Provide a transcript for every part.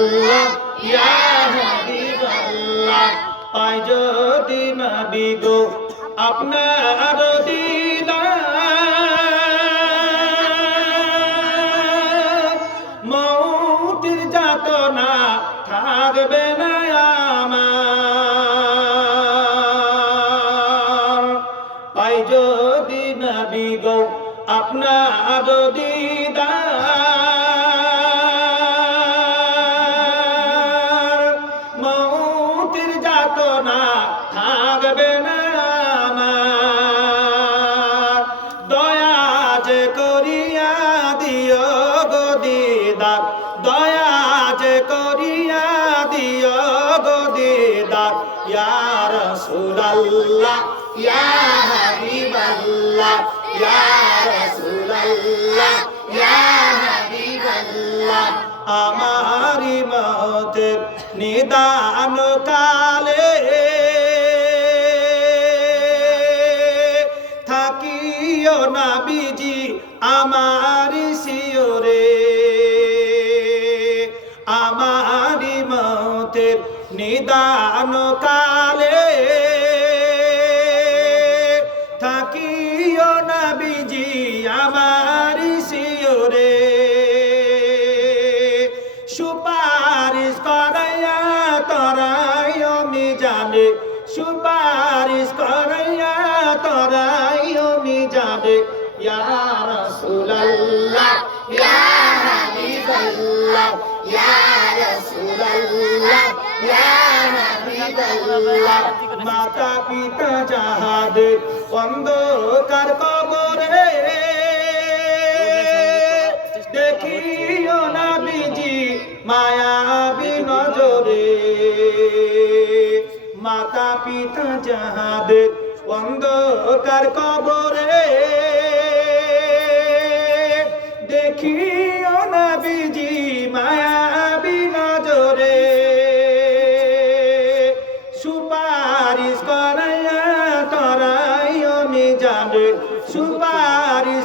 রাসূলাল্লাহ ইয়া হাবিবাল্লাহ। পাই যদি নবী গো, আপনার মৌতির যাতনা থাকবে না আমার। পাই যদি নবী গো, আপনার দিদার। যাতনা থাকবে না আমার। দয়া যে করিয়া দিও গো দিদার, দয়া যে করিয়া দিও গো দিদার, ইয়া রাসূলুল্লাহ, ইয়া হাবিবাল্লাহ, ইয়া রাসূলুল্লাহ থাকিও না বিজি আমার শিওরে আমারি মতের নিদান কালে। থাকিও না বিজি আমার শিওরে, সুপারিশ করাইয়া তরাই আমি জানে সুপারিশ করাইয়া জানে ইয়া রাসূলুল্লাহ, ইয়া হাবিবাল্লাহ, ইয়া রাসূলুল্লাহ, ইয়া হাবিবাল্লাহ। মাতা পিতা যাহাদের অন্ধকার কবরে। দেখিও না বিজি, মায়াবী নজরে। মাতা পিতা যাহাদের অন্ধকার কবরে। দেখিও না বিজি মায়াবী নজরে সুপারিশ করাইয়া করাইও আমি জানে সুপারিশ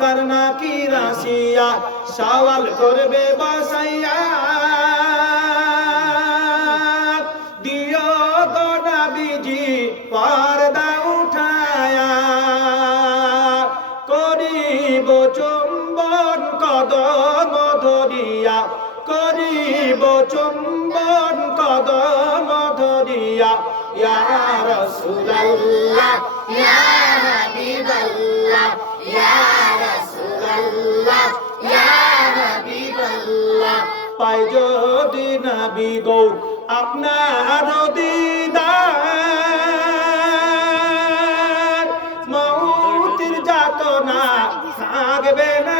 মন করনা কি রাশিয়া? সওয়াল করবে বসাইয়া। নবীজি পর্দা উঠায়া। করিব চুম্বন করিব চুম্বন পাই যদি নাবি গো আপনার দিদার। মৌতির যাতনা থাকবে না।